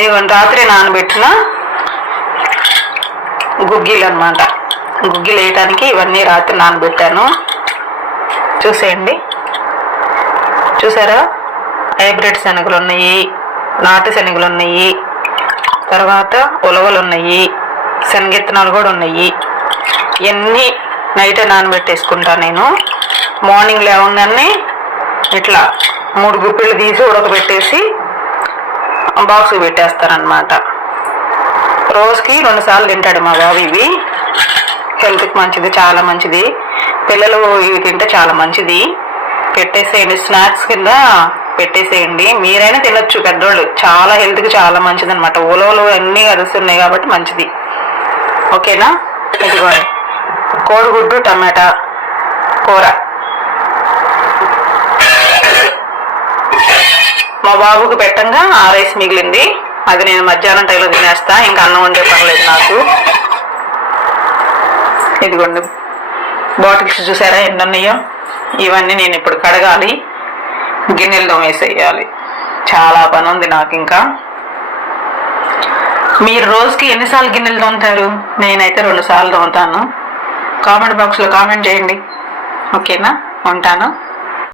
ఇదిగోండి రాత్రి నానబెట్టిన గుగ్గిలు అనమాట. గుగ్గిలు వేయటానికి ఇవన్నీ రాత్రి నానబెట్టాను. చూసేయండి, చూసారా? హైబ్రిడ్ శనగలు ఉన్నాయి, నాటు శనగలు ఉన్నాయి, తర్వాత ఉలవలు ఉన్నాయి, శనగిత్తనాలు కూడా ఉన్నాయి. ఇవన్నీ నైటే నానబెట్టేసుకుంటాను నేను. మార్నింగ్ లేవగానే ఇట్లా 3 గుప్పిళ్ళు తీసి ఉడకబెట్టేసి బాక్స్కి పెట్టేస్తారనమాట. రోజుకి 2 సార్లు తింటాడు మా బాబు. ఇవి హెల్త్కి మంచిది, చాలా మంచిది. పిల్లలు ఇవి తింటే చాలా మంచిది. పెట్టేసేయండి, స్నాక్స్ కింద పెట్టేసేయండి. మీరైనా తినొచ్చు, పెద్దోళ్ళు. చాలా హెల్త్కి చాలా మంచిది అనమాట. ఉలవలు అన్నీ కలుస్తున్నాయి కాబట్టి మంచిది. ఓకేనా? ఇదిగోండి కోడిగుడ్డు టమాటా కూర. మా బాబుకి పెట్టంగా ఆ రైస్ మిగిలింది. అది నేను మధ్యాహ్నం టైంలో తినేస్తా. ఇంకా అన్నం వండే పర్లేదు నాకు. ఇదిగోండి బాటిల్స్ చూసారా ఎన్ని ఉన్నాయో. ఇవన్నీ నేను ఇప్పుడు కడగాలి, గిన్నెలు వేసేయాలి. చాలా పని ఉంది నాకు ఇంకా. మీరు రోజుకి ఎన్నిసార్లు గిన్నెలు తోముతారు? నేనైతే 2 సార్లు తోముతాను. కామెంట్ బాక్స్లో కామెంట్ చేయండి. ఓకేనా? ఉంటాను.